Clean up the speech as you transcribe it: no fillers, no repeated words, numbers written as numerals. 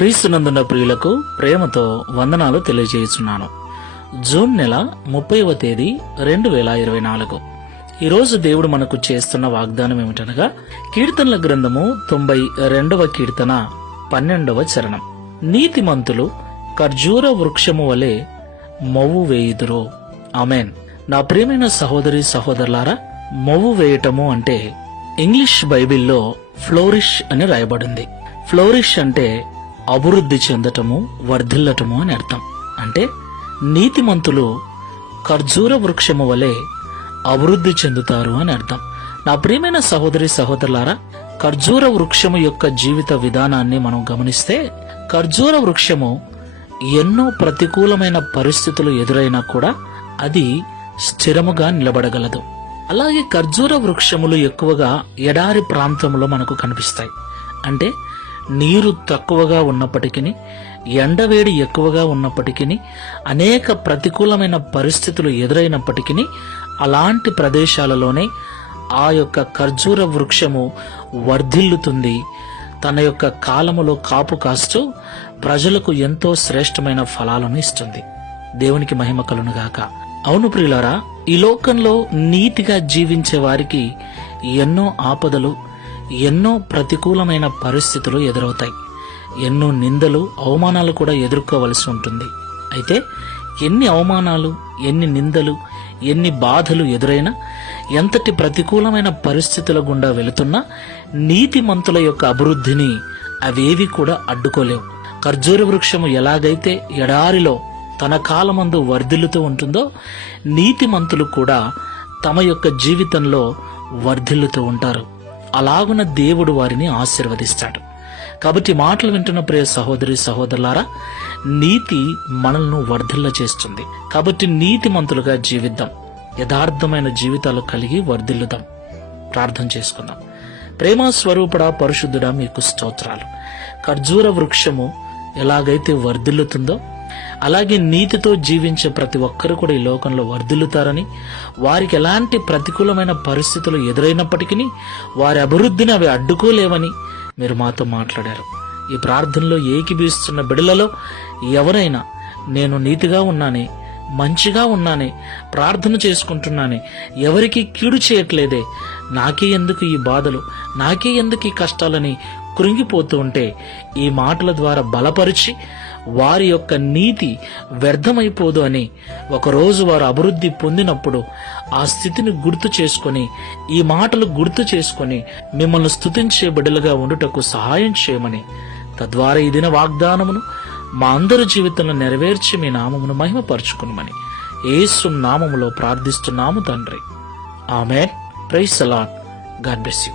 క్రీస్తునందున్న ప్రియులకు ప్రేమతో వందనాలు తెలియజేస్తున్నాను. జూన్ నెల 30వ తేదీ 2024. ఈరోజు దేవుడు మనకు చేస్తున్న వాగ్దానం ఏమిటనగా కీర్తనల గ్రంథము 92వ కీర్తన 12వ చరణం. నీతిమంతులు ఖర్జూర వృక్షము వలె మొవ్వు వేయుదురు. ఆమెన్. నా ప్రియమైన సహోదరి సహోదరులారా, మొవ్వు వేయటము అంటే ఇంగ్లీష్ బైబిల్లో ఫ్లోరిష్ అని రాయబడింది. ఫ్లోరిష్ అంటే అభివృద్ధి చెందటము, వర్ధిల్లటము అని అర్థం. అంటే నీతిమంతులు ఖర్జూర వృక్షము వలె అభివృద్ధి చెందుతారు అని అర్థం. నా ప్రియమైన సహోదరి సహోదరులారా, ఖర్జూర వృక్షము యొక్క జీవిత విధానాన్ని మనం గమనిస్తే, ఖర్జూర వృక్షము ఎన్నో ప్రతికూలమైన పరిస్థితులు ఎదురైనా కూడా అది స్థిరముగా నిలబడగలదు. అలాగే ఖర్జూర వృక్షములు ఎక్కువగా ఎడారి ప్రాంతంలో మనకు కనిపిస్తాయి. అంటే నీరు తక్కువగా ఉన్నప్పటికీ, ఎండవేడి ఎక్కువగా ఉన్నప్పటికీ, అనేక ప్రతికూలమైన పరిస్థితులు ఎదురైనప్పటికీ అలాంటి ప్రదేశాలలోనే ఆ యొక్క ఖర్జూర వృక్షము వర్ధిల్లుతుంది. తన యొక్క కాలములో కాపు కాస్తూ ప్రజలకు ఎంతో శ్రేష్టమైన ఫలాలను ఇస్తుంది. దేవునికి మహిమ కలుగునుగాక. అవును ప్రియులారా, ఈ లోకంలో నీతిగా జీవించే వారికి ఎన్నో ఆపదలు, ఎన్నో ప్రతికూలమైన పరిస్థితులు ఎదురవుతాయి. ఎన్నో నిందలు, అవమానాలు కూడా ఎదుర్కోవలసి ఉంటుంది. అయితే ఎన్ని అవమానాలు, ఎన్ని నిందలు, ఎన్ని బాధలు ఎదురైనా, ఎంతటి ప్రతికూలమైన పరిస్థితుల గుండా వెళుతున్నా నీతిమంతుల యొక్క అభివృద్ధిని అవేవి కూడా అడ్డుకోలేవు. ఖర్జూర వృక్షము ఎలాగైతే ఎడారిలో తన కాలమందు వర్ధిల్లుతూ ఉంటుందో, నీతిమంతులు కూడా తమ యొక్క జీవితంలో వర్ధిల్లుతూ ఉంటారు. అలాగున దేవుడు వారిని ఆశీర్వదిస్తాడు. కాబట్టి మాటలు వింటున్న ప్రియ సహోదరి సహోదరులారా, నీతి మనల్ని వర్ధిల్ల చేస్తుంది. కాబట్టి నీతిమంతులుగా జీవిద్దాం, యథార్థమైన జీవితాలు కలిగి వర్ధిల్లుదాం. ప్రార్థన చేసుకుందాం. ప్రేమ స్వరూపుడా, పరిశుద్ధుడా, మీకు స్తోత్రాలు. ఖర్జూర వృక్షము ఎలాగైతే వర్ధిల్లుతుందో అలాగే నీతితో జీవించే ప్రతి ఒక్కరు కూడా ఈ లోకంలో వర్ధిల్లుతారని, వారికి ఎలాంటి ప్రతికూలమైన పరిస్థితులు ఎదురైనప్పటికీ వారి అభివృద్ధిని అవి అడ్డుకోలేవని మీరు మాతో మాట్లాడారు. ఈ ప్రార్థనలో ఏకీభవిస్తున్న బిడ్డలలో ఎవరైనా నేను నీతిగా ఉన్నానే, మంచిగా ఉన్నానే, ప్రార్థన చేసుకుంటున్నానే, ఎవరికి కీడు చేయట్లేదే, నాకే ఎందుకు ఈ బాధలు, నాకే ఎందుకు ఈ కష్టాలని కృంగిపోతూ ఉంటే ఈ మాటల ద్వారా బలపరిచి వారి యొక్క నీతి వ్యర్థమైపోదు అని, ఒకరోజు వారు అభివృద్ధి పొందినప్పుడు ఆ స్థితిని గుర్తు చేసుకొని, ఈ మాటలు గుర్తు చేసుకొని మిమ్మల్ని స్తుతించే బిడ్డలుగా ఉండుటకు సహాయం చేయమని, తద్వారా ఈ దిన వాగ్దానమును మా అందరి జీవితంలో నెరవేర్చి మీ నామమును మహిమపరచుకునమని యేసు నామములో ప్రార్థిస్తున్నాము తండ్రి. Amen. Praise the Lord. God bless you.